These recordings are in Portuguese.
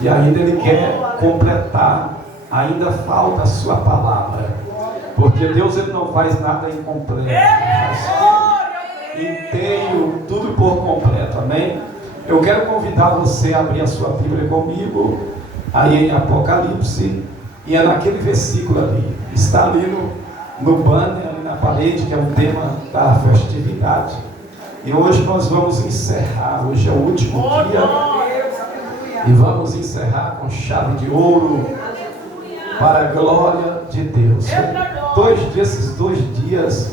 E ainda Ele quer completar. Ainda falta a sua palavra. Porque Deus Ele não faz nada incompleto. Faz inteiro, tudo por completo. Amém? Eu quero convidar você a abrir a sua Bíblia comigo. Aí em Apocalipse. E é naquele versículo ali. Está ali no banner, ali na parede, que é um tema da festividade. E hoje nós vamos encerrar. Hoje é o último dia. E vamos encerrar com chave de ouro. Para a glória de Deus. Esses 2 dias,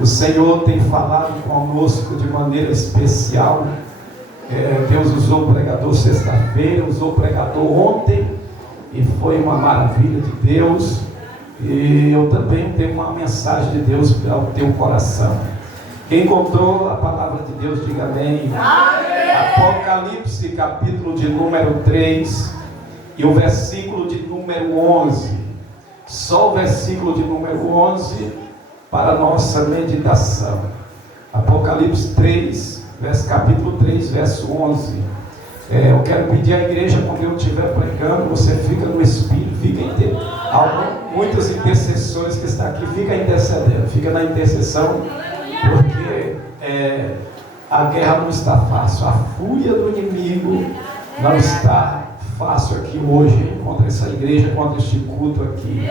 o Senhor tem falado conosco de maneira especial. Deus usou o pregador sexta-feira, usou o pregador ontem, e foi uma maravilha de Deus. E eu também tenho uma mensagem de Deus para o teu coração. Quem encontrou a palavra de Deus, diga amém. Apocalipse, capítulo de número 3. E o versículo de número 11, só o versículo de número 11 para a nossa meditação. Apocalipse 3, capítulo 3, verso 11. Eu quero pedir à igreja, quando eu estiver pregando, você fica no Espírito, muitas intercessões que estão aqui, fica intercedendo, fica na intercessão, porque a guerra não está fácil, a fúria do inimigo não está fácil aqui hoje, contra essa igreja, contra este culto aqui.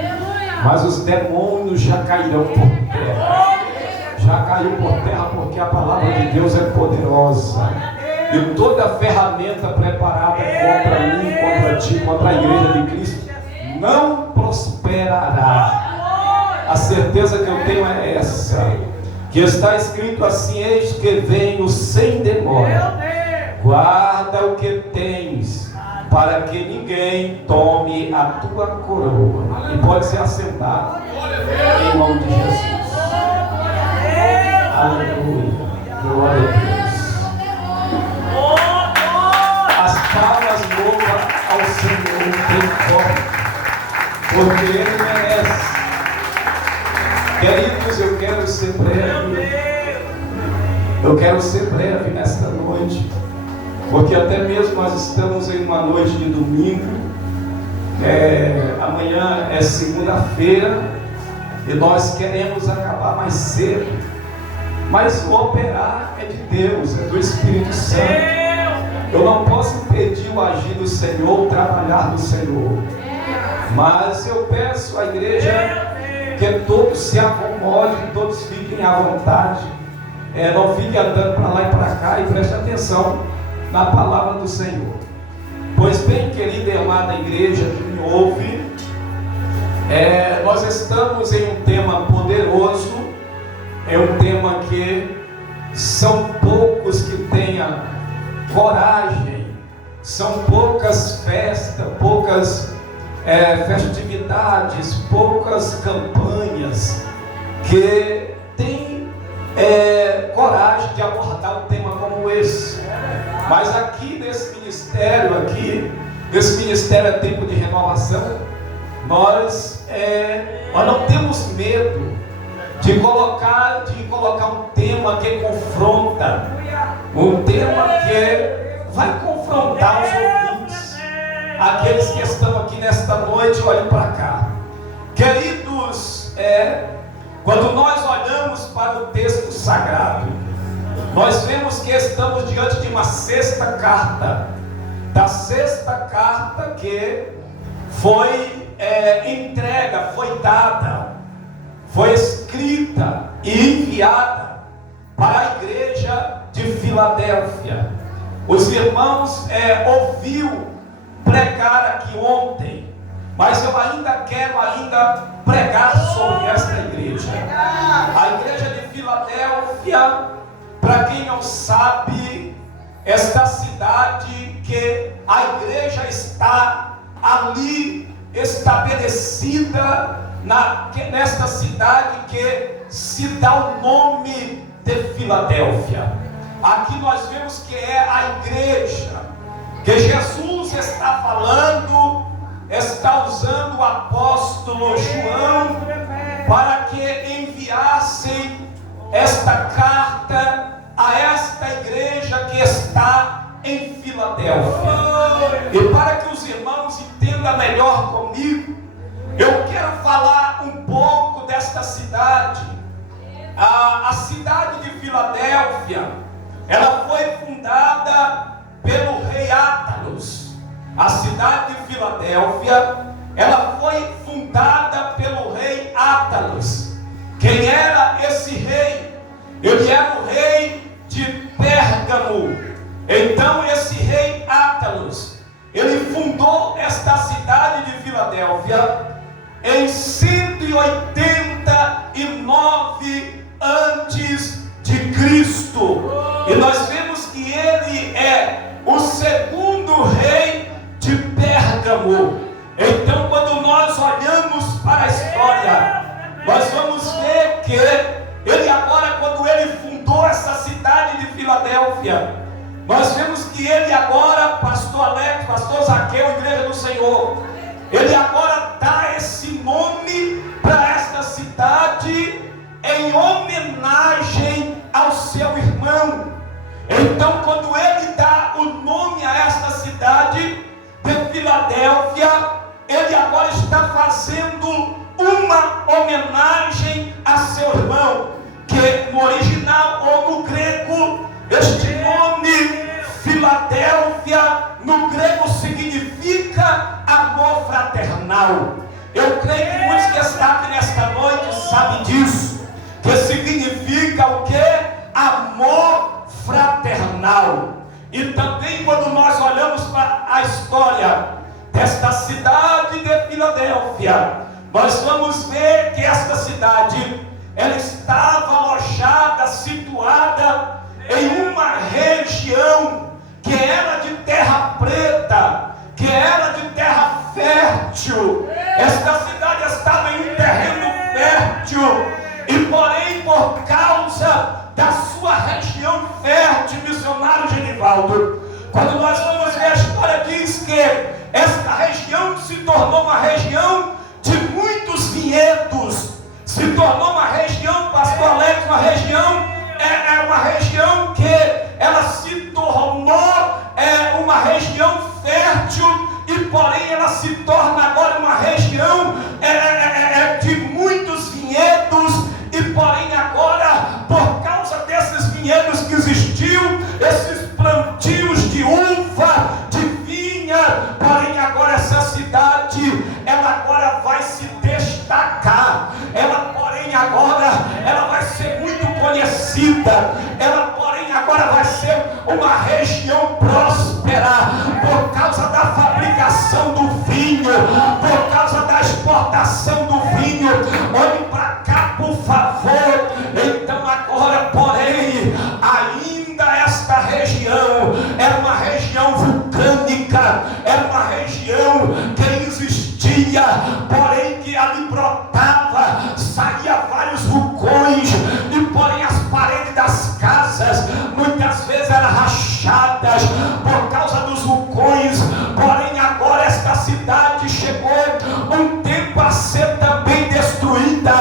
Mas os demônios já cairão por terra. Já caiu por terra porque a palavra de Deus é poderosa. E toda ferramenta preparada contra mim, contra ti, contra a igreja de Cristo, não prosperará. A certeza que eu tenho é essa. Que está escrito assim: eis que venho sem demora. Guarda o que tens, para que ninguém tome a tua coroa. E pode se assentar em nome de Jesus. Aleluia. Glória a Deus. As palmas louvam ao Senhor bem forte, porque Ele merece. Queridos, eu quero ser breve. Eu quero ser breve nesta noite. Porque até mesmo nós estamos em uma noite de domingo, amanhã é segunda-feira, e nós queremos acabar mais cedo, mas o operar é de Deus, é do Espírito Santo. Eu não posso pedir o agir do Senhor, o trabalhar do Senhor, mas eu peço à igreja que todos se acomodem, todos fiquem à vontade, não fiquem andando para lá e para cá, e preste atenção na palavra do Senhor. Pois bem, querida e amada igreja que me ouve, nós estamos em um tema poderoso, é um tema que são poucos que tenham coragem, são poucas festas, poucas festividades, poucas campanhas que têm coragem de abordar um tema como esse. Mas aqui nesse ministério, nesse ministério é tempo de renovação, nós não temos medo de colocar um tema que confronta, um tema que vai confrontar os ouvintes, aqueles que estão aqui nesta noite. Olhem para cá, queridos, quando nós olhamos para o texto sagrado, nós vemos que estamos diante de uma sexta carta, da sexta carta que foi entrega, foi dada, foi escrita e enviada para a igreja de Filadélfia. Os irmãos ouviu pregar aqui ontem, mas eu ainda quero pregar sobre esta igreja. A igreja de Filadélfia, para quem não sabe, esta cidade que a igreja está ali estabelecida, nesta cidade que se dá o nome de Filadélfia. Aqui nós vemos que é a igreja que Jesus está falando, está usando o apóstolo João para que enviassem esta carta a esta igreja que está em Filadélfia. E para que os irmãos entendam melhor comigo, eu quero falar um pouco desta cidade. A cidade de Filadélfia, ela foi fundada pelo rei Átalos. A cidade de Filadélfia, ela foi fundada pelo rei Átalos. Quem era esse rei? Ele era o rei de Pérgamo. Então esse rei Átalos, ele fundou esta cidade de Filadélfia em 189 antes de Cristo. E nós vemos que ele é o segundo rei de Pérgamo. Então, quando nós olhamos para a história, nós vamos ver que ele agora, quando ele fundou essa cidade de Filadélfia, nós vemos que ele agora, pastor Alex, pastor Zaqueu, Igreja do Senhor, ele agora dá esse nome para esta cidade em homenagem ao seu irmão. Então, quando ele dá o nome a esta cidade de Filadélfia, ele agora está fazendo uma homenagem a seu irmão, que no original ou no grego, este nome Filadélfia no grego significa amor fraternal. Eu creio que muitos que estão aqui nesta noite sabem disso, que significa o que? Amor fraternal. E também quando nós olhamos para a história desta cidade de Filadélfia, nós vamos ver que esta cidade, ela estava alojada, situada em uma região que era de terra preta, que era de terra fértil. Esta cidade estava em um terreno fértil, e porém, por causa da sua região fértil, missionário Genivaldo, quando nós vamos ver a história, diz que esta região se tornou uma região de muitos vinhedos, se tornou uma região, pastor Alex, uma região, uma região que ela se tornou uma região fértil, e porém ela se torna agora uma região de muitos vinhedos, e porém agora, por causa desses vinhedos que existiam, esses plantios de uva, de vinha, porém agora essa cidade, ela agora vai se destacar, ela porém agora, ela vai ser muito conhecida, ela porém agora vai ser uma região próspera, por causa da fabricação do vinho, por causa da exportação do vinho. Olhe para cá, por favor. Então agora, porém, ainda esta região era uma região vulcânica, era uma região que existia, porém que ali brotava, saía vários vulcões, e porém as paredes das casas muitas vezes eram rachadas por causa dos vulcões. Porém agora esta cidade chegou um tempo a ser também destruída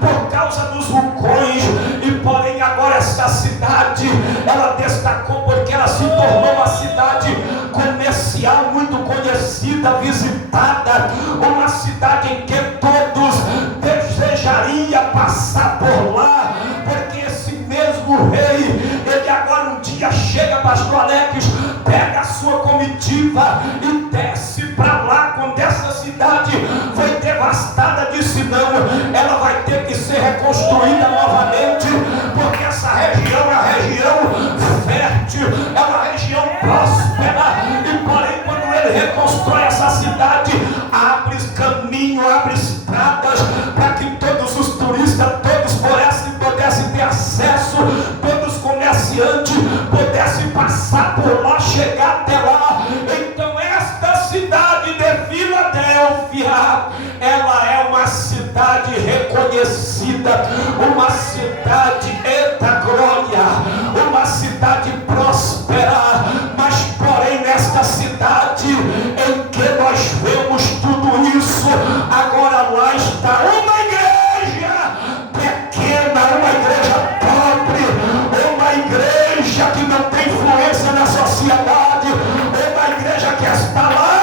por causa dos vulcões, e porém agora esta cidade, ela destacou porque ela se tornou uma cidade comercial muito conhecida, visitada, uma cidade em que todos desejariam passar por lá, porque esse mesmo rei, ele agora um dia chega, pastor Alex, pega a sua comitiva e desce para lá. Quando essa cidade foi devastada, disse não, ela vai ter que ser reconstruída novamente, porque essa região é uma região fértil, é uma região próspera, e porém quando ele reconstrói essa cidade, abre caminho, abre estradas para que todos os turistas, todos pudessem ter acesso, todos os comerciantes pudessem passar por lá, chegar até lá. Então esta cidade de Filadélfia, ela é uma cidade reconhecida, uma cidade, eita glória, uma cidade próspera. Mas porém nesta cidade em que nós vemos tudo isso, agora lá está uma igreja pequena, uma igreja pobre, uma igreja que não tem influência na sociedade, uma igreja que está lá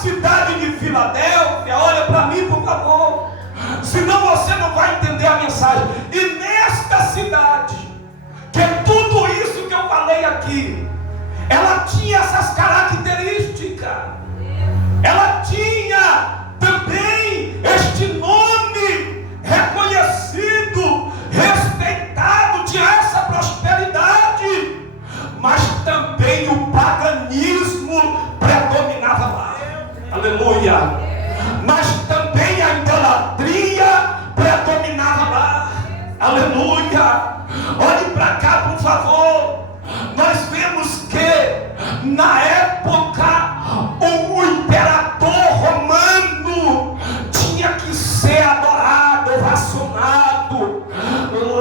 cidade de Filadélfia, olha para mim por favor, senão você não vai entender a mensagem. E nesta cidade, que é tudo isso que eu falei aqui, ela tinha essas características, ela tinha também este nome reconhecido, respeitado, tinha essa prosperidade, mas também o paganismo predominava lá. Aleluia. Mas também a idolatria predominava lá. Aleluia. Olhe para cá por favor. Nós vemos que na época o imperador romano tinha que ser adorado, ovacionado.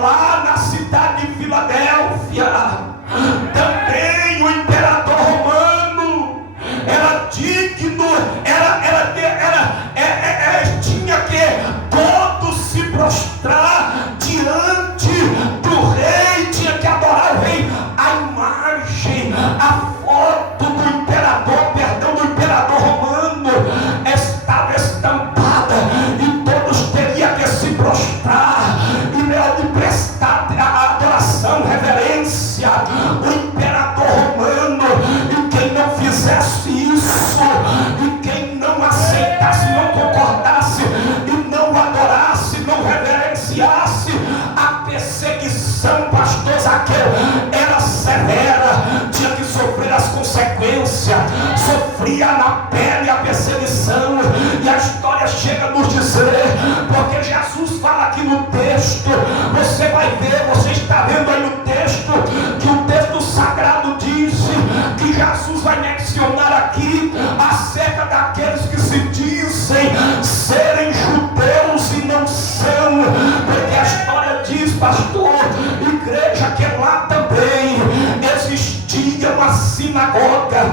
Lá na cidade de Filadélfia também o imperador romano era digno, tinha que todos se prostrar diante do rei, tinha que adorar o rei. A imagem, a foto do imperador romano estava estampada e todos teriam que se prostrar e prestar a adoração, reverência. O imperador romano, e quem não fizesse isso, e quem não aceitasse, não concordasse, e não adorasse, não reverenciasse, a perseguição, pastor Zaqueu, era severa, tinha que sofrer as consequências, sofria na pele a perseguição. E a história chega a nos dizer, porque Jesus fala aqui no texto, você vai ver, você está vendo aí no texto, que o texto sagrado diz que Jesus vai mencionar aqui acerca daqueles que se dizem serem judeus e não são, porque a história diz, pastor, igreja, que lá também existia uma sinagoga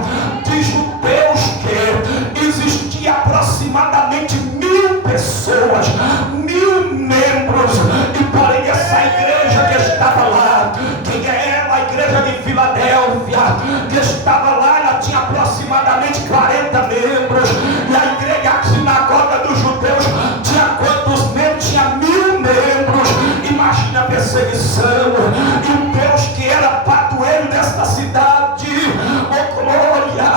de judeus, que existia aproximadamente 1000 pessoas, 1000 membros, e porém essa igreja que estava lá, quem é ela? A igreja de Filadélfia, que estava lá, ela tinha aproximadamente 40 membros, e a igreja, a sinagoga dos judeus, tinha quantos membros? Tinha 1000 membros. Imagina a perseguição, e o Deus que era padroeiro desta cidade, oh glória,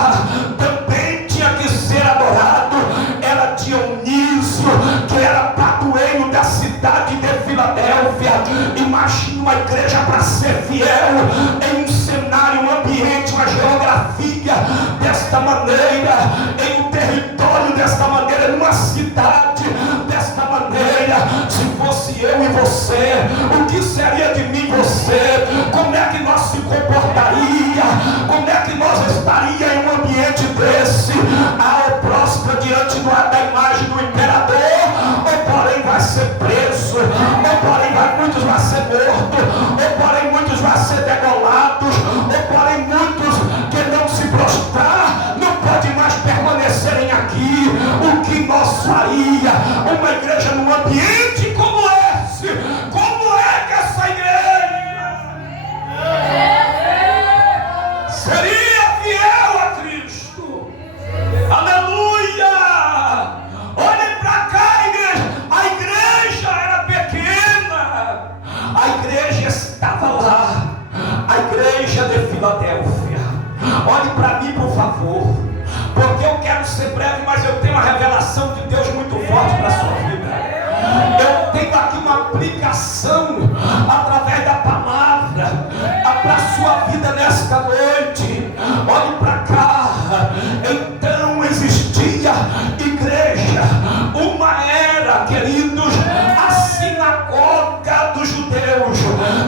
também tinha que ser adorado. Era Dionísio, que era padroeiro da cidade de Filadélfia. Imagina uma igreja para ser fiel em um cenário, um ambiente, uma geografia desta maneira, em um território desta maneira, numa cidade desta maneira. Se fosse eu e você, o que seria de mim e você? Como é que nós se comportaria? Como é que nós estaria em um ambiente desse? Ou próspera diante da imagem do imperador, ou porém vai ser preso, ou porém muitos vão ser mortos, ou porém muitos vão ser degolados, ou porém muitos que não se prostrar não podem mais permanecerem aqui. O que nós faria? Uma igreja num ambiente como esse? Como é que essa igreja seria fiel a Cristo? Aleluia! Olhem para cá, igreja. A igreja era pequena, a igreja estava lá, a igreja de Filadélfia. Olhe para mim por favor, porque eu quero ser breve, mas eu tenho uma revelação de Deus muito forte para a sua vida. Eu tenho aqui uma aplicação através da palavra para a sua vida nesta noite. Olhe para cá. Então existia igreja, uma era, queridos, a sinagoga dos judeus,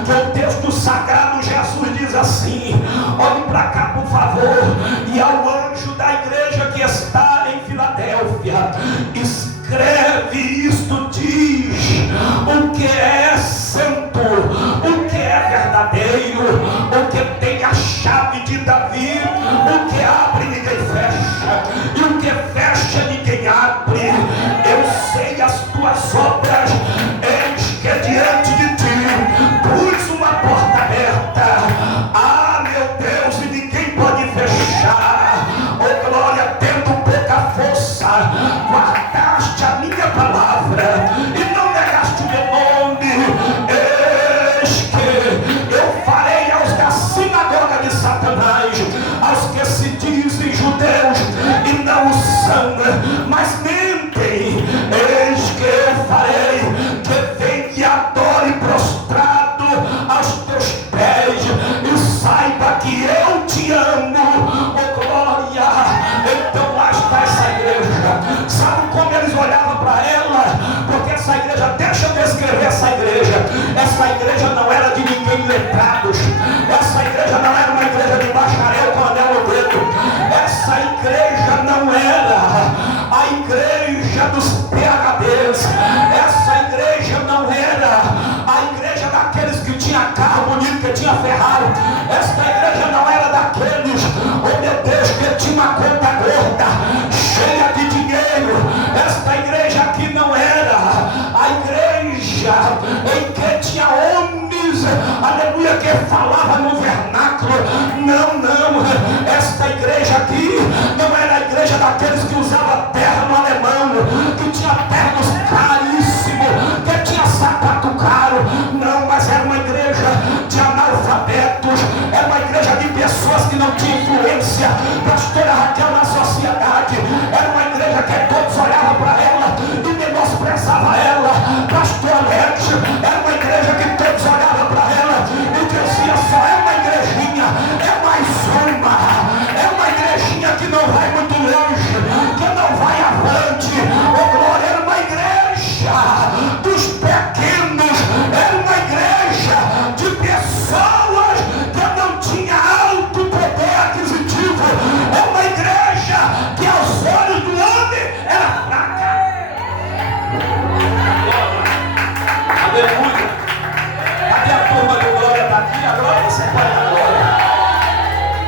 que o texto sagrado, Jesus diz assim, olhe para cá por favor, e ao anjo da igreja que está em Filadélfia, escreve isto, diz o que é santo, o que é verdadeiro, o que tem a chave de Davi, o que abre ninguém fecha, e o que fecha ninguém abre. Eu sei as tuas obras, eis que diante de ti pus uma porta aberta, meu Deus, e ninguém pode fechar. Oh glória, tendo pouca força mas mentem. Eis que eu farei que venha e adore prostrado aos teus pés, e saiba que eu te amo. Oh glória! Então lá está essa igreja. Sabe como eles olhavam para ela? Porque essa igreja, deixa eu descrever essa igreja. Essa igreja não era de ninguém letrados. Essa igreja não era uma igreja de bacharel com anel no dedo. Essa igreja não era a igreja dos PhDs. Essa igreja não era a igreja daqueles que tinha carro bonito, que tinha Ferrari. Esta igreja não era daqueles, oh meu Deus, que tinha uma conta gorda, cheia de dinheiro. Esta igreja aqui não era a igreja em que tinha homens, aleluia, que falava no vernáculo. Não, não. Esta igreja aqui não era a igreja daqueles que usava terno alemão, que tinha ternos caríssimos, que tinha sapato caro. Não, mas era uma igreja de analfabetos. Era uma igreja de pessoas que não tinham influência, pastora Raquel, na sociedade. Era uma igreja que todos olhavam para ela e menosprezavam ela. Pastor Alex, era uma igreja que todos olhavam para ela e diziam: só é uma igrejinha, é mais uma, é uma igrejinha que não vai muito longe, que não vai avante. Oh glória! Era uma igreja dos pequenos, era uma igreja de pessoas que não tinha alto poder aquisitivo. É uma igreja que aos olhos do homem era fraca. Aleluia! Cadê a turma do glória daqui? Agora você vai na glória.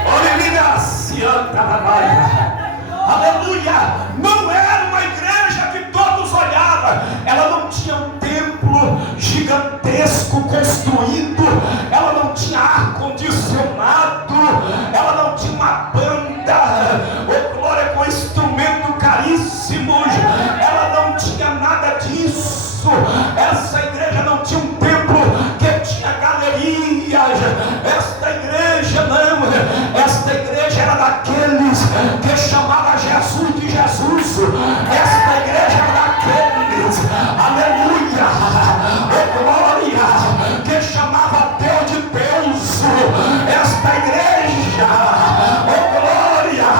Olha, se anda na glória. Aleluia! Não era uma igreja que todos olhavam. Ela não tinha um templo gigantesco construído. Ela não tinha ar-condicionado. Ela não tinha uma banda, oh glória, com instrumento caríssimos. Ela não tinha nada disso. Essa igreja não tinha um templo que tinha galerias. Esta igreja não. Esta igreja era daqueles que chamava Jesus de Jesus. Esta igreja era daqueles, aleluia, oh glória, que chamava Deus de Deus. Esta igreja, oh glória,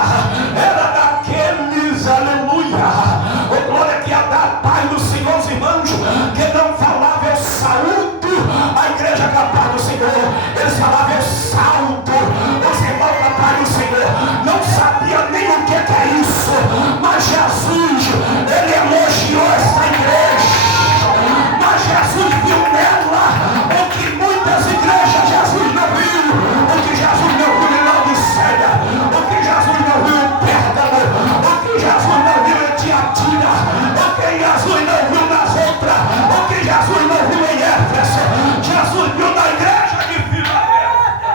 era daqueles, aleluia, oh glória, que ia dar paz do Senhor aos irmãos, que não falava eu saúdo a igreja da paz do Senhor. Eles falavam eu saldo os irmãos da paz do Senhor. Não sabia nem o que é isso, mas Jesus, ele elogiou esta igreja. Mas Jesus viu nela o que muitas igrejas Jesus não viu. O que Jesus não viu em Laodiceia, o que Jesus não viu em Pérgamo, o que Jesus não viu em Tiatira, o que Jesus não viu nas outras, o que Jesus não viu em Éfeso, Jesus viu na igreja de Filadélfia.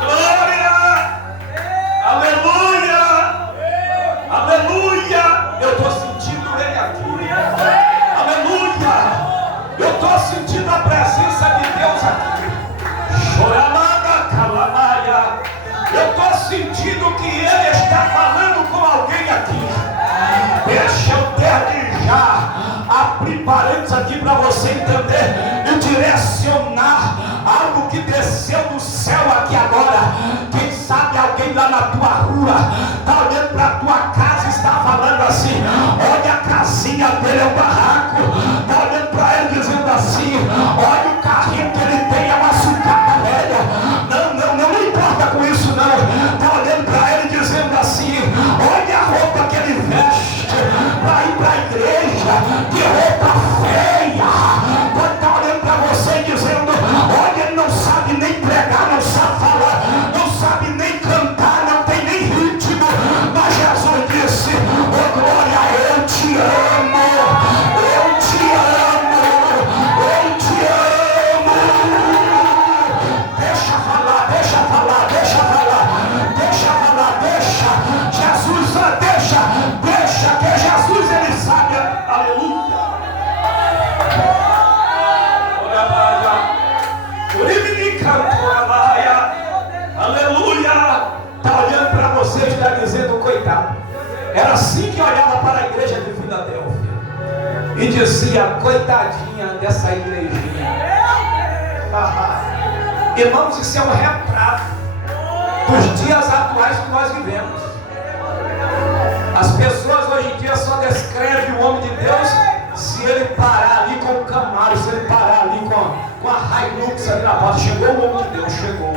Glória! Aleluia! Aleluia! Eu estou sentindo ele aqui. Aleluia! Eu estou sentindo a presença de Deus aqui. Choramada, calamaia. Eu estou sentindo que ele está falando com alguém aqui. Deixa eu desde já abrir parênteses aqui para você entender e direcionar algo que desceu do céu aqui agora. Quem sabe alguém lá na tua rua está olhando para a tua casa e está falando assim: olha a casinha dele, é um barraco. Está olhando para ele dizendo assim: olha o carrinho que ele tem, é uma sucata velha. Não importa com isso não. Está olhando para ele dizendo assim: olha a roupa que ele veste para ir para a igreja, que roupa feia. Pode estar olhando para você dizendo: olha, ele não sabe nem pregar, não sabe falar, não sabe nem cantar, não tem nem ritmo. Mas Jesus disse: oh glória, eu te amo, eu te amo, eu te amo. Deixa falar, deixa falar, deixa falar, deixa falar, deixa. Jesus, deixa que Jesus, ele sabe. Aleluia. Aleluia. Está olhando para você e está dizendo: coitado Era assim que olhava para a igreja de Filadélfia e dizia: coitadinha dessa igrejinha. Irmãos, isso é um retrato dos dias atuais que nós vivemos. As pessoas hoje em dia só descrevem o homem de Deus se ele parar ali com o Camaro, se ele parar ali com a Hilux ali na porta. Chegou o homem de Deus, chegou.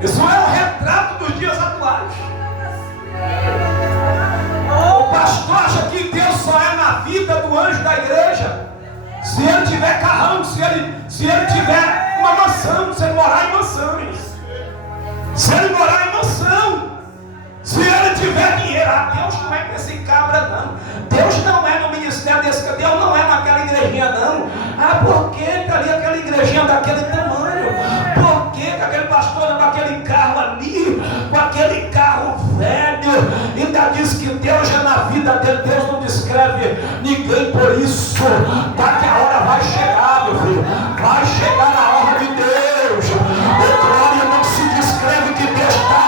Isso é um retrato dos dias atuais. O pastor acha que Deus só é na vida do anjo da igreja se ele tiver carrão, se ele tiver uma mansão, se ele morar em mansões, se ele morar em mansão, se ele tiver dinheiro. Deus não é com esse cabra não. Deus não é no ministério desse, Deus não é naquela igrejinha não. Por que ali aquela igrejinha daquele tamanho? Por que aquele pastor com aquele carro ali, com aquele carro velho? Ainda diz que Deus é na vida dele. Deus não descreve ninguém por isso. Daqui a hora vai chegar, meu filho. Vai chegar a hora de Deus. O glória não se descreve que Deus está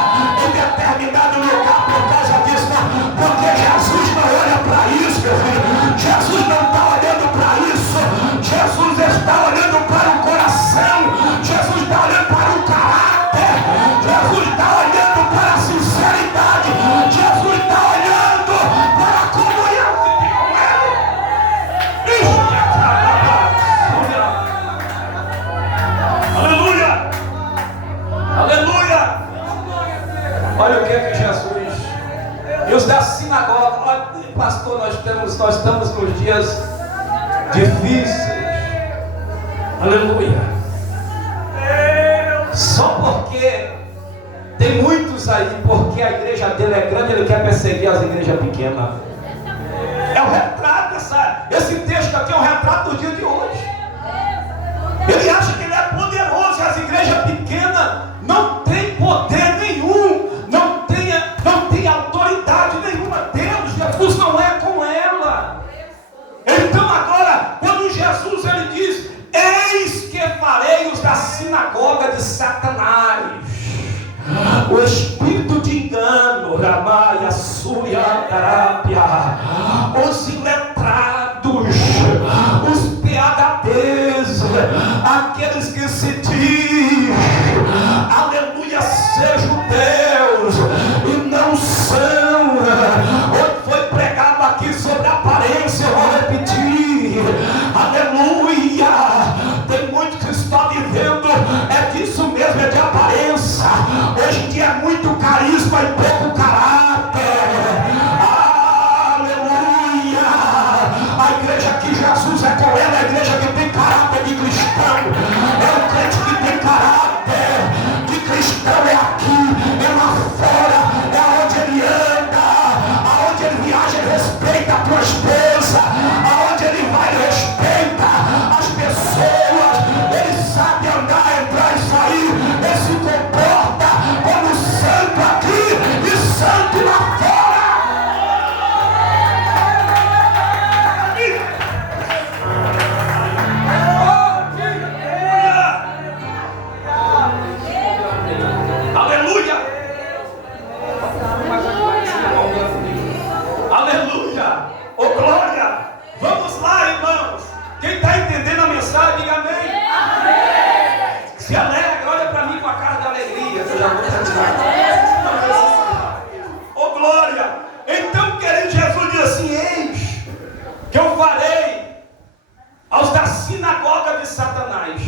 em determinado lugar por causa disso, não. Porque Jesus não olha para isso, meu filho. Jesus não está olhando para isso. Jesus está olhando para o coração. Jesus está olhando para o caráter. Jesus está olhando para a sinceridade. Jesus está olhando para a comunhão que tem com Ele. Aleluia! Aleluia! Olha o que é que Jesus... E os da sinagoga... Olha, pastor, nós estamos nos dias difíceis. Aleluia! Só porque tem muitos aí, porque a igreja dele é grande, ele quer perseguir as igrejas pequenas. É um retrato, esse texto aqui é um retrato do dia de hoje. Ele acha que ele é poderoso e as igrejas pequenas não têm poder nenhum, não tem autoridade nenhuma. Deus, Jesus não é com ela. Então agora, quando Jesus ele diz: eis que farei os da sinagoga de Satanás, o espírito de engano, Ramaia, Súria, Tarápia, os iletrados, os PHDs, aqueles que se diz, aleluia, ser judeus e não são. Hoje foi pregado aqui sobre a aparência, eu vou repetir, aleluia. Tem muito que está vivendo, é disso mesmo, é de aparência. Hoje em dia é muito carisma e pouco caráter. Aleluia. A igreja que Jesus é com ela, a igreja que tem caráter de cristão, é o crente que tem caráter de cristão. É aqui, é lá fora, é onde ele anda, aonde ele viaja, ele respeita a tua esposa, aonde ele vai, ele respeita as pessoas, ele sabe andar, entrar e sair, ele se comporta como santo aqui e santo lá fora. Aleluia! Aleluia! Ô glória! Vamos lá, irmãos! Quem está entendendo a mensagem, diga amém. Amém. Se alegra, olha para mim com a cara de alegria. Eu já vou cantar. Ô glória! Então, querido, Jesus diz assim: eis que eu farei aos da sinagoga de Satanás,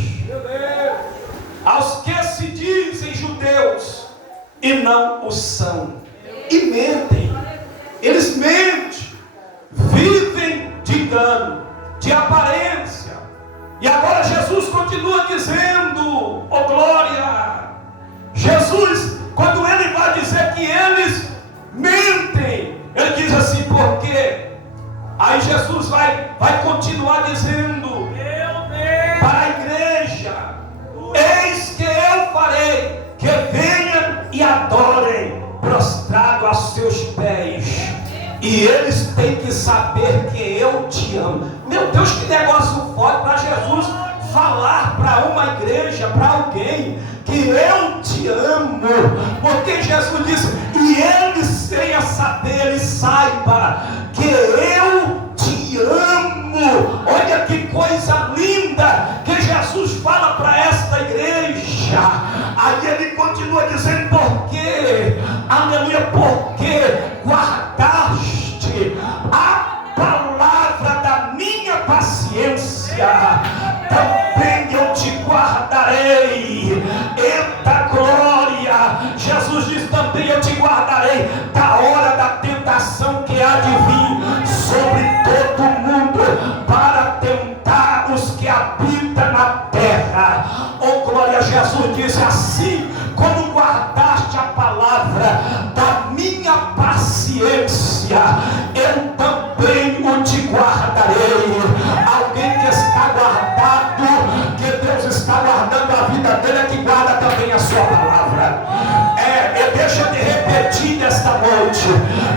aos que se dizem judeus e não o são, e mentem. Eles mentem, vivem de engano, de aparência. E agora Jesus continua dizendo, oh glória, Jesus, quando ele vai dizer que eles mentem, ele diz assim: por quê? Aí Jesus vai continuar dizendo para a igreja: eis que eu farei que venham e adorem prostrado aos seus pés, e eles têm que saber que eu te amo. Meu Deus, que negócio forte para Jesus falar para uma igreja, para alguém, que eu te te amo. Porque Jesus disse, e eles tenham saber e saiba que eu te amo. Olha que coisa linda que Jesus fala para esta igreja. Aí ele continua dizendo, porque, aleluia, porque guardaste a palavra da minha paciência, também eu te guardarei. Eita glória! Jesus diz, também eu te guardarei da hora da tentação que há de vir sobre todo mundo para tentar os que habitam na terra. Oh glória! Jesus disse, assim como guardaste a palavra da minha paciência, eu também o te guardarei. Alguém que está guardado, que Deus está guardando a vida dele, é que guarda também a sua palavra. Deixa eu te repetir nesta noite,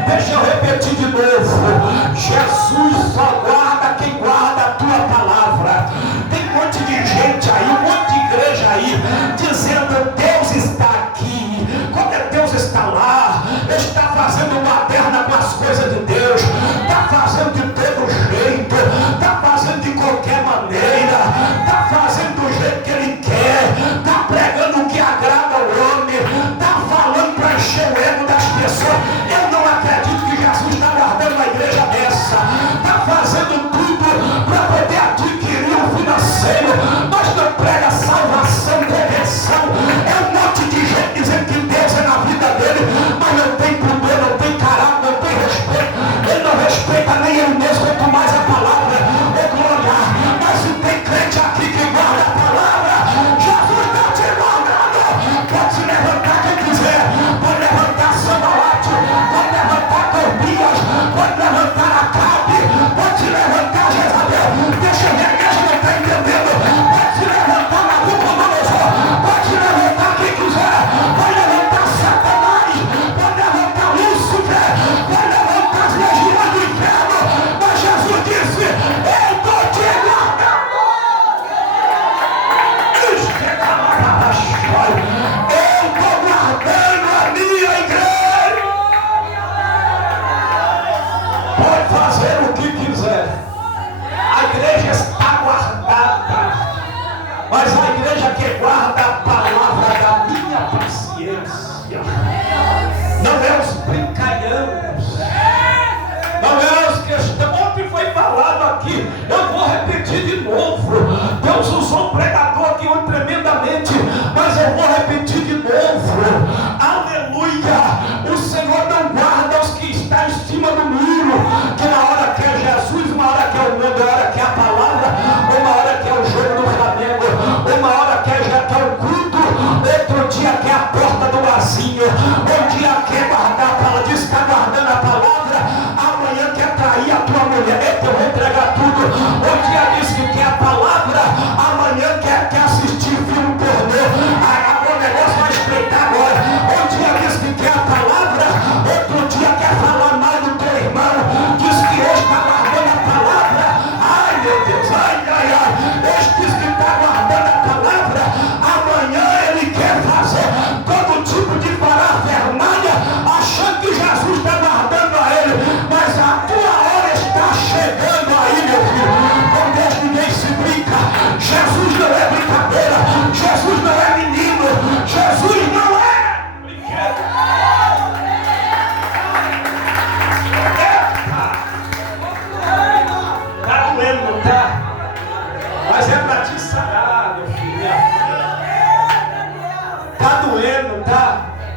deixa eu repetir de novo. Jesus só guarda quem guarda a tua palavra. Tem um monte de gente aí, um monte de igreja aí, dizendo Deus está aqui. Quando é Deus está lá, está fazendo baderna com as coisas de Deus, está fazendo de todo jeito, está fazendo de qualquer maneira, está fazendo do jeito que Ele quer, está pregando o que agrada ao homem, está falando para encher o ego das pessoas. Eu não acredito que Jesus está guardando uma igreja dessa, está fazendo tudo para poder adquirir o financeiro, mas não prega salvação, conversão. É um monte de gente dizendo que Deus é na vida dele, mas não tem poder, não tem caráter, não tem respeito. Ele não respeita nem ele mesmo, quanto mais a palavra. É glória. Mas se tem crente aqui que guarda a palavra, Jesus está te guardando. Pode se levantar quem quiser, pode levantar Sambalate, pode levantar Tobias, pode levantar Acabe, pode se levantar Jezabel. Deixa eu ver, a igreja não está entendendo. Pode se levantar Nabucodonosor, pode se levantar quem quiser, pode levantar Satanás, pode levantar Lúcifer, pode levantar as legiões do inferno, mas Jesus disse, eu estou te guardando. Eu estou guardando a minha igreja. Pode fazer o que quiser, a igreja está guardada, mas a igreja que guarda a palavra da minha paciência. Não é os brincalhões, não é os que estão. Ontem foi falado aqui, eu vou repetir de novo. Deus usou um pregador aqui tremendamente, mas eu vou repetir de novo. Aleluia! O Senhor não guarda os que estão em cima do muro, que na hora que é Jesus, uma hora que é o mundo, uma hora que é a palavra, uma hora que é o jogo do Flamengo, uma hora que é o culto, outro dia que é a porta do barzinho, um dia quer guardar a palavra, diz que está guardando a palavra, amanhã quer trair a tua mulher, eu vou entregar tudo. Um dia diz que quer a palavra, amanhã quer assistir filme pornô. O negócio vai espreitar agora. Um dia diz que quer a palavra, outro dia quer falar mais do teu irmão, diz que hoje está guardando a palavra. Ai meu Deus, ai, ai, ai. Hoje diz que está guardando a palavra, amanhã ele quer fazer todo tipo de parafernália, achando que Jesus está guardando a ele, mas a tua hora está chegando aí, meu filho. Com Deus ninguém se brinca. Jesus não é brincadeira, Jesus não é menino, Jesus não é brinquedo. Tá doendo, não tá? Mas é para te sarar, meu filho. Tá doendo, tá?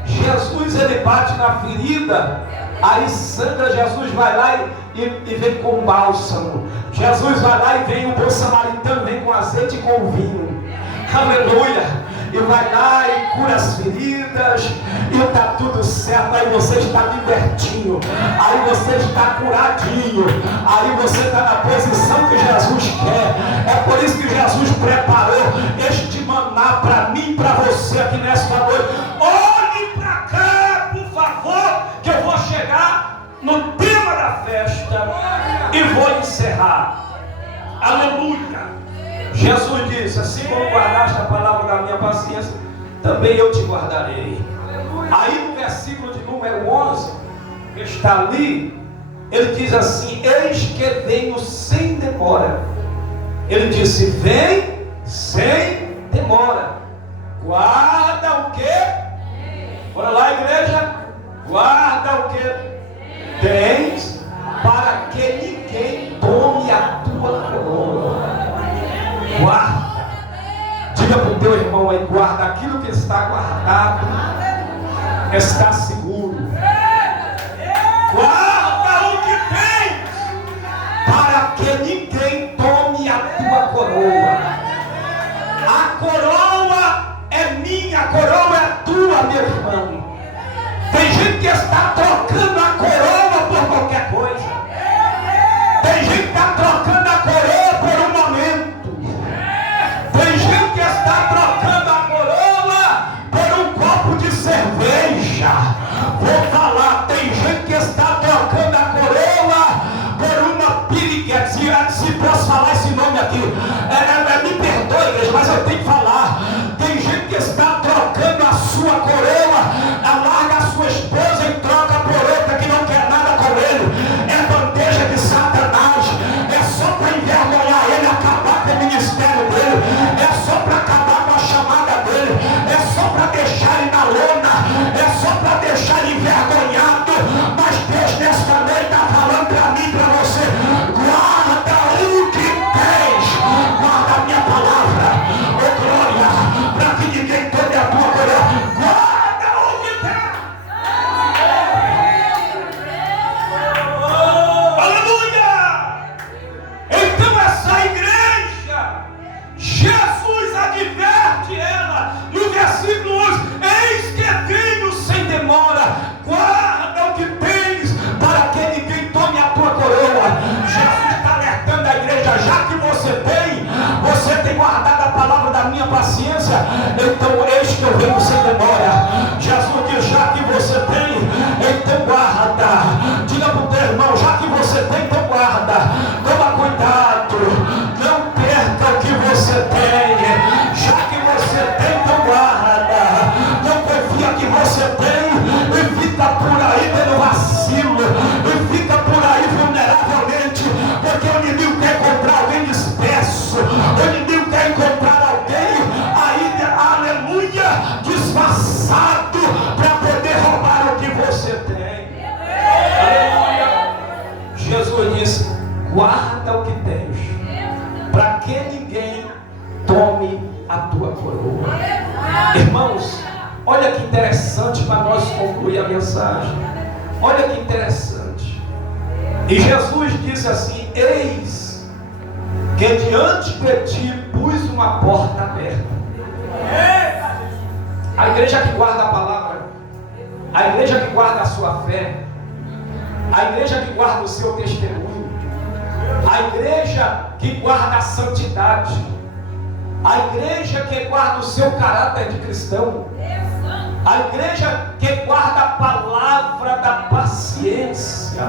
Jesus, ele bate na ferida, aí sangra. Jesus vai lá e vem com bálsamo. Jesus vai lá e vem o bom samaritano, vem com azeite e com vinho. Aleluia! E vai lá e cura as feridas, e está tudo certo. Aí você está libertinho, aí você está curadinho, aí você está na posição que Jesus quer. É por isso que Jesus preparou este maná para mim e para você aqui nesta noite. Olhe para cá, por favor, que eu vou chegar no tema da festa e vou encerrar. Aleluia! Jesus disse, assim como guardaste a palavra da minha paciência, também eu te guardarei. Aí no versículo de número 11, que está ali, ele diz assim: eis que venho sem demora. Ele disse: vem sem demora. Guarda o que? Bora lá, igreja. Guarda o que tens, para que ninguém tome a tua coroa. Guarda. Diga para o teu irmão aí: guarda. Aquilo que está guardado está seguro. Guarda o que tens, para que ninguém tome a tua coroa. A coroa é minha, a coroa é tua, meu irmão. Tem gente que está trocando a coroa por qualquer coisa. Tem gente que está trocando a coroa por um momento. Tem gente que está trocando a coroa por um copo de cerveja. Vou falar, tem gente que está trocando a coroa por uma piriguete. Se posso falar esse nome aqui, me perdoe, igreja, mas eu tenho que falar. Tem gente que está trocando a sua coroa, larga a sua esposa e troca por outra que não quer nada com ele. É bandeja de Satanás. É só para envergonhar ele, acabar com o ministério dele. É só para acabar com a chamada dele. É só para deixar ele na lona. É só para deixar ele envergonhado. Mas Deus nesta noite está falando para mim e para você: guarda o que tens. Guarda a minha palavra. Oh glória, para que ninguém tome a tua coroa. Guarda o que tens. Aleluia! Então essa igreja, Jesus adverte ela no versículo 11: eis que venho sem demora. Guarda o que tens, para que ninguém tome a tua coroa. Jesus está alertando a igreja: já que você tem guardado a palavra da minha paciência, então eis que eu venho sem demora. Jesus diz: já que você tem, então guarda. Diga para o teu irmão: já que você tem, então guarda. Toma cuidado, não perca o que você tem. Já que você tem, então guarda. Não confia que você tem e fica por aí tendo vacilo, e fica por aí vulneravelmente, porque o inimigo quer comprar alguém disperso, o inimigo quer encontrar alguém aí, aleluia, disfarçado, para poder roubar o que você tem. Aleluia. Jesus disse: guarda o que tens, para que ninguém tome a tua coroa. Irmãos, olha que interessante para nós concluir a mensagem. Olha que interessante. E Jesus disse assim: eis que diante de ti pus uma porta aberta. A igreja que guarda a palavra, a igreja que guarda a sua fé, a igreja que guarda o seu testemunho, a igreja que guarda a santidade, a igreja que guarda o seu caráter de cristão, a igreja que guarda a palavra da paciência,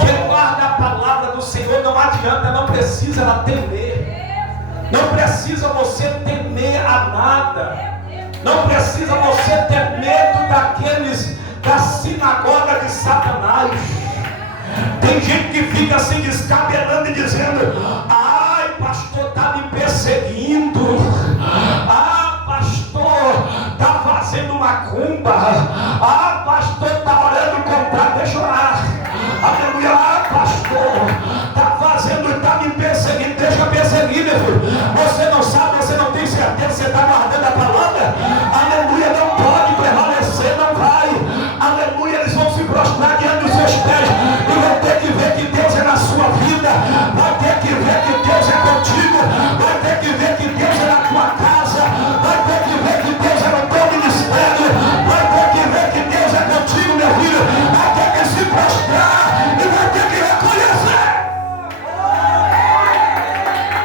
que guarda a palavra do Senhor, não adianta, não precisa ela temer, não precisa você temer a nada, não precisa você ter medo daqueles da sinagoga de Satanás. Tem gente que fica se descabelando e dizendo: ai, pastor, está me perseguindo. Ah, pastor, está fazendo macumba. Ah, pastor, está orando contrário. Deixa eu orar. Aleluia. Ah, pastor, está fazendo, está me perseguindo. Deixa perseguir, meu filho. Você não sabe, você não tem certeza, você está guardando a palavra. Aleluia, não pode prevalecer, não vai. Aleluia, eles vão se prostrar diante dos seus pés e vão ter que ver que Deus é na sua vida, vai ter que ver que Deus é contigo, vai ter que ver que Deus é na tua casa, vai ter que ver que Deus é no teu ministério, vai ter que ver que Deus é contigo, meu filho, vai ter que se prostrar e vai ter que reconhecer.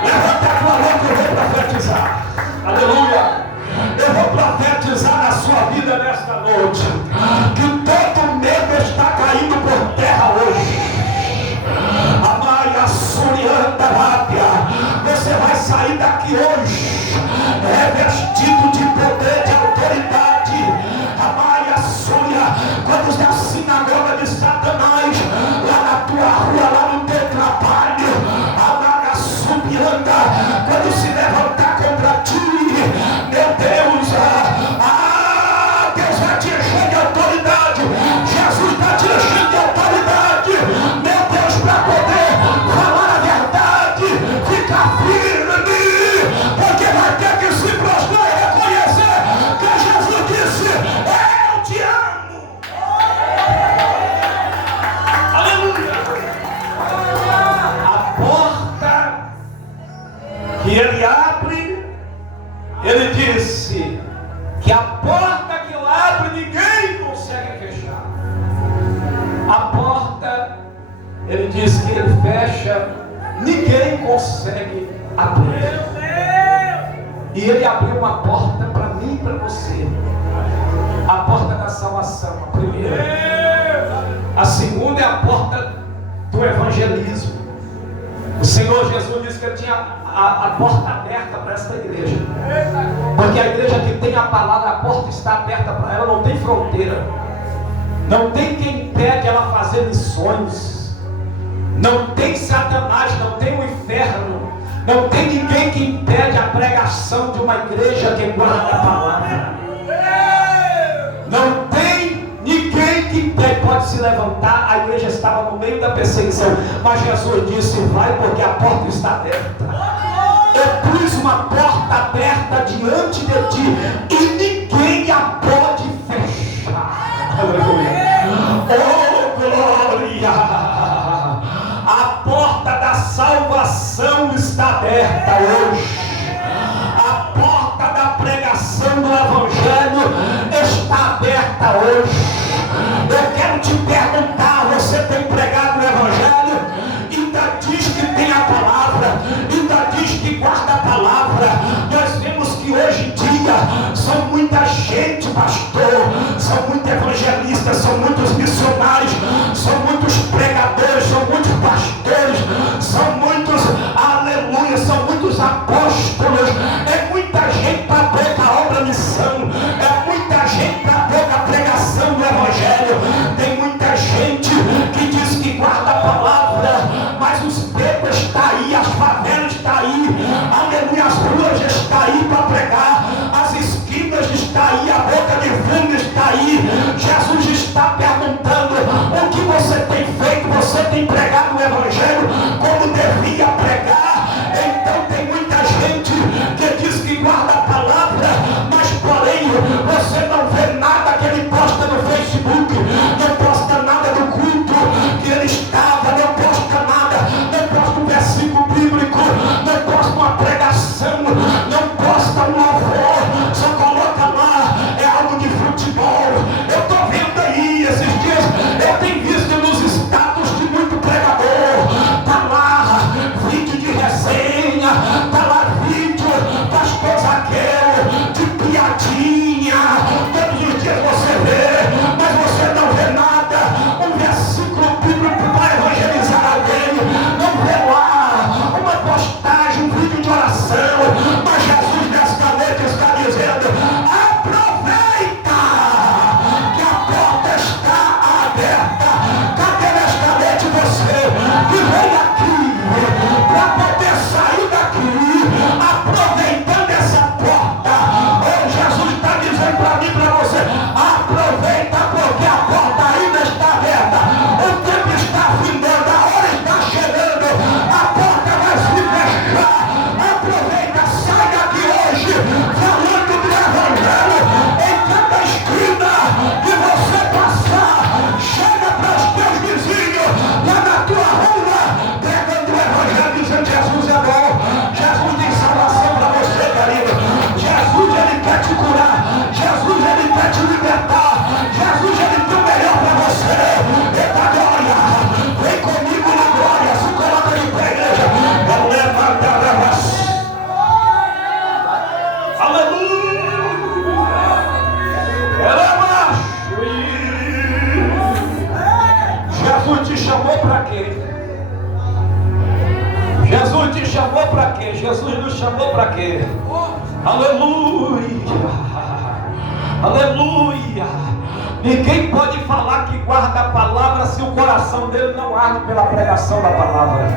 Levanta a tua mão que eu vou profetizar. Aleluia. Eu vou profetizar. Ele disse que a porta que ele abre ninguém consegue fechar. A porta, ele disse que ele fecha, ninguém consegue abrir. E ele abriu uma porta para mim e para você. A porta da salvação, a primeira. A segunda é a porta do evangelismo. O Senhor Jesus disse que ele tinha a porta aberta para esta igreja. Porque a igreja que tem a palavra, a porta está aberta para ela, não tem fronteira. Não tem quem impede ela fazer missões. Não tem Satanás, não tem o inferno. Não tem ninguém que impede a pregação de uma igreja que guarda a palavra. Não tem ninguém que impede, pode se levantar. A igreja estava no meio da perseguição, mas Jesus disse: vai, porque a porta está aberta. Eu pus uma porta aberta diante de ti e ninguém a pode fechar. Oh, glória! A porta da salvação está aberta hoje. A porta da pregação do evangelho está aberta hoje. Eu quero te perguntar: você tem pregado o evangelho? Ainda diz que tem a palavra, ainda diz que guarda a palavra. Nós vemos que hoje em dia são muita gente, pastor, são muitos evangelistas, são muitos missionários, são muitos pregadores, são muitos pastores, são muitos, aleluia, são muitos apóstolos. É muita gente para pouca obra missão, é muita gente para pouca pregação do evangelho. Tem muita gente que diz que guarda a palavra, mas os becos estão aí, as favelas estão aí, aleluia, as ruas estão aí para pregar, as esquinas estão aí, a boca de fundo está aí. Jesus está perguntando: o que você tem feito? Você tem pregado o evangelho como devia pregar? Então tem muita gente que diz que guarda a palavra, mas porém você não vê nada que ele posta no Facebook, não posta nada do culto que ele estava, não posta nada, não posta um versículo bíblico, não posta uma pregação, não posta um louvor, só coloca lá, é algo de futebol. Eu estou vendo aí esses dias, eu tenho visto nos status de muito pregador, tá lá vídeo de resenha, tá lá vídeo pastor Zaqueu de piadinha, todos os dias você vê, mas você não vê nada, um versículo bíblico para evangelizar alguém, não vê lá uma postagem, um vídeo de oração. Mas Jesus nesta noite está dizendo: aproveita que a porta está aberta. Cadê nesta noite você que vem aqui para poder sair daqui aproveitando essa porta? Oh, Jesus está dizendo para mim e para você: aproveita, porque a porta ainda está aberta. O tempo está findando, a hora está chegando, a porta vai se fechar. Aproveita, sai daqui hoje falando do evangelho em cada esquina que você passar. Chega para os teus vizinhos lá na tua rua pregando o evangelho, dizendo: Jesus é bom, Jesus tem salvação para você, querido. Jesus, ele quer te curar, Jesus, ele quer te libertar, Jesus, ele tem o melhor para você. Eita glória, vem comigo na glória, se coloca de pé, igreja. Levanta a voz. Aleluia. Jesus te chamou para quê? Jesus te chamou para quê? Jesus nos chamou para quê? Aleluia. Aleluia. Ninguém pode falar que guarda a palavra se o coração dele não arde pela pregação da palavra.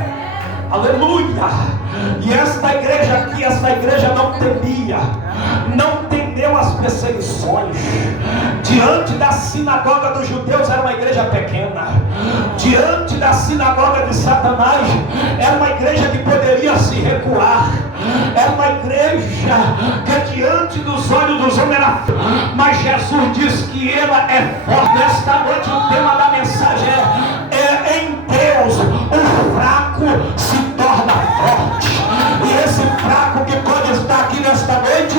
Aleluia. E esta igreja aqui, esta igreja não temia, não temeu as perseguições. Diante da sinagoga dos judeus era uma igreja pequena, diante da sinagoga de Satanás era uma igreja que poderia se recuar, era uma igreja que diante dos olhos dos homens era, mas Jesus diz que ela é forte. Nesta noite o tema da mensagem é em Deus o fraco se torna forte. E esse fraco que pode estar aqui nesta noite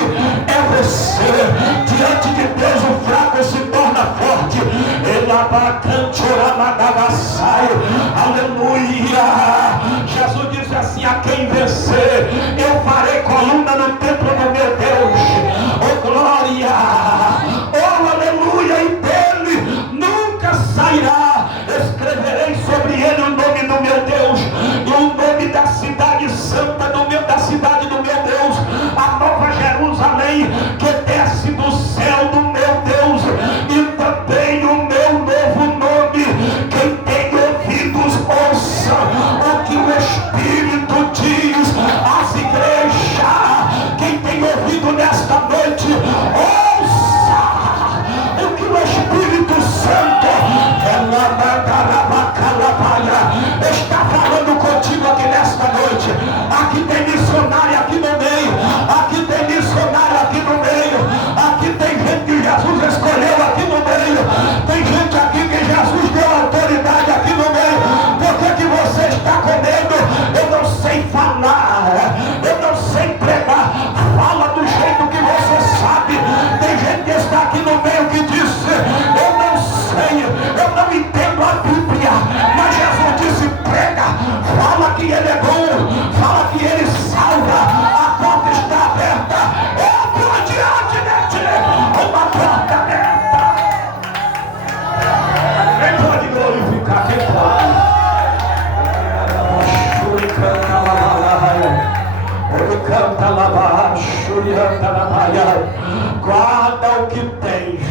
Guarda o que tens,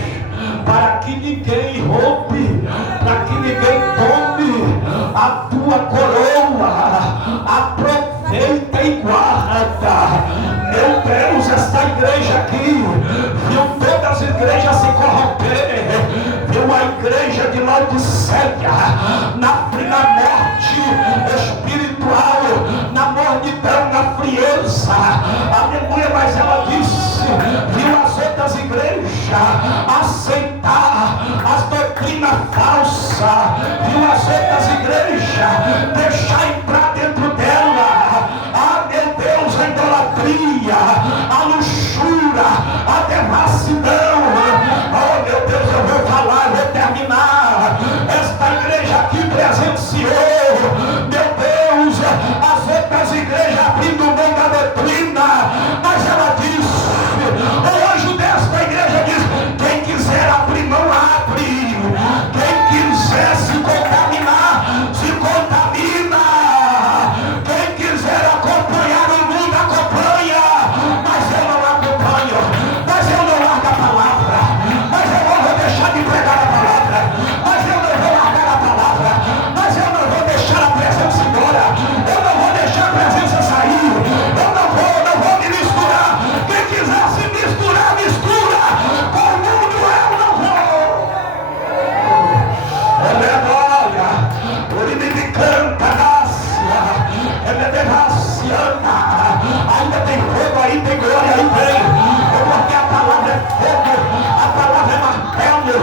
para que ninguém roube, para que ninguém tome a tua coroa. Aproveita e guarda. Meu Deus, esta igreja aqui viu todas as igrejas se corromperem, viu a igreja de Laodiceia na morte espiritual, na mordidão, na frieza, aleluia. Mas ela disse, viu as outras igrejas aceitar as doutrinas falsas, viu as outras igrejas deixar entrar dentro dela, meu Deus, a idolatria, a luxúria, a devassidão. Oh meu Deus, eu vou falar, eu vou terminar. Esta igreja aqui presenciou, meu Deus, as outras igrejas abrindo mão da doutrina, mas ela disse, o anjo desta igreja diz, quem quiser abrir mão, abre. Quem quiser se contaminar, se contamina. Quem quiser acompanhar o mundo, acompanha. Mas eu não acompanho, mas eu não largo a palavra, mas eu não vou deixar de pregar a palavra, mas eu não vou largar a palavra, mas eu não vou deixar a presença embora, eu não vou deixar a presença sair, eu não vou me misturar. Quem quiser se misturar, mistura com o mundo, eu não vou. Aleluia, por inimigo canta, Nácia, ainda tem fogo aí, tem glória aí, tem. Porque a palavra é fogo, a palavra é martelo,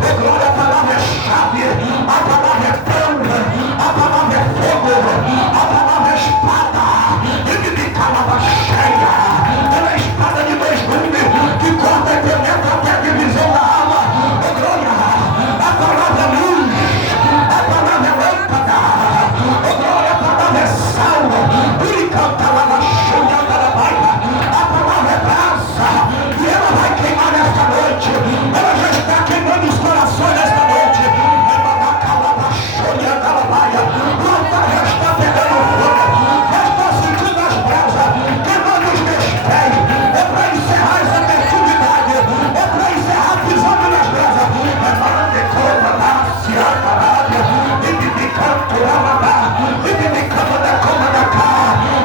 a glória, a palavra é chave, a palavra é pão, a palavra é fogo, a palavra é espada, e me calava cheia, ela é espada de dois gumes, que corta e penetra até a divisão da alma. A glória, a palavra é luz, a palavra é lâmpada, a glória, a palavra é sal, e canta lava cheia da baita, a palavra é brasa, e ela vai queimar nesta noite, ela já está queimando os corações nesta noite. O altar já está pegando fogo, já está sentindo as brasas, queimando os meus pés. É para encerrar essa festividade, é para encerrar pisando nas brasas. É para que coma da ciatarada, e me canto da coma da cá.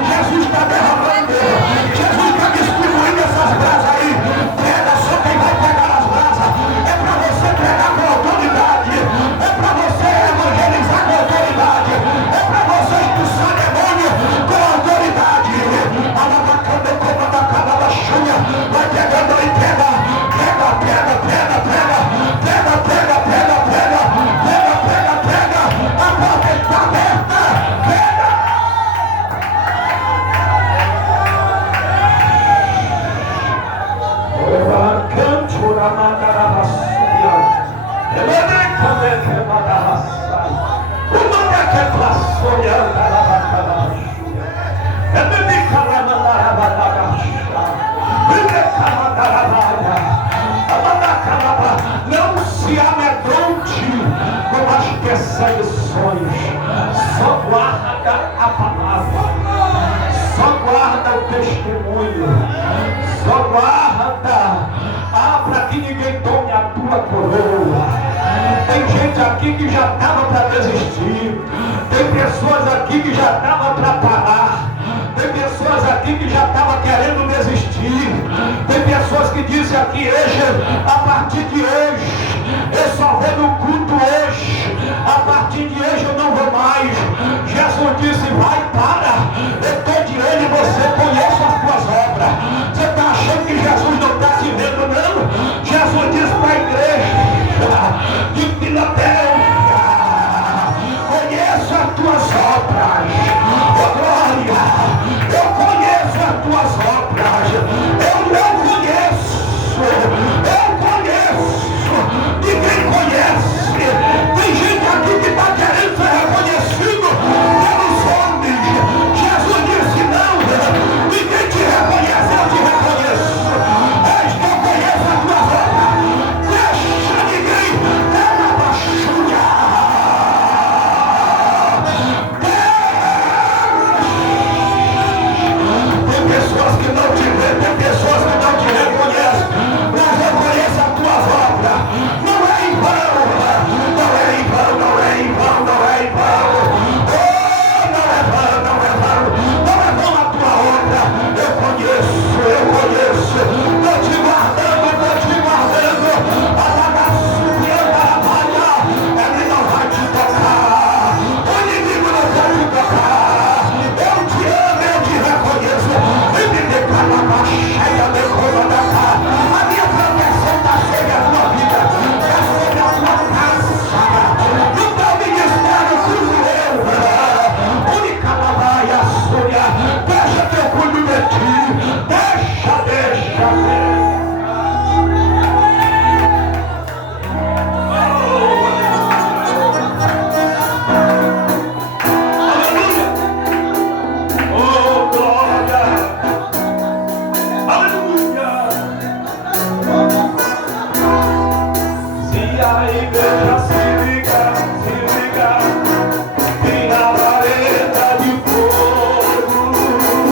Jesus está derramando, Jesus está distribuindo essas brasas aí. Pega só quem vai pegar as brasas. É para você pegar com autoridade, é para você evangelizar com autoridade, é para você expulsar demônio com autoridade. A lavacanda coma da cama da chunha, vai pegando e pega, pega, pega, pega, pega, pega, pega, pega, pega, pega, pega, pega, a porta está aberta, pega. Não se amedronte com as perseguições, só guarda a palavra, só guarda o testemunho, só guarda, para que ninguém tome a tua coroa. Tem gente aqui que já estava para desistir, tem pessoas aqui que já estavam para parar, tem pessoas aqui que já estavam querendo desistir, tem pessoas que dizem aqui, a partir de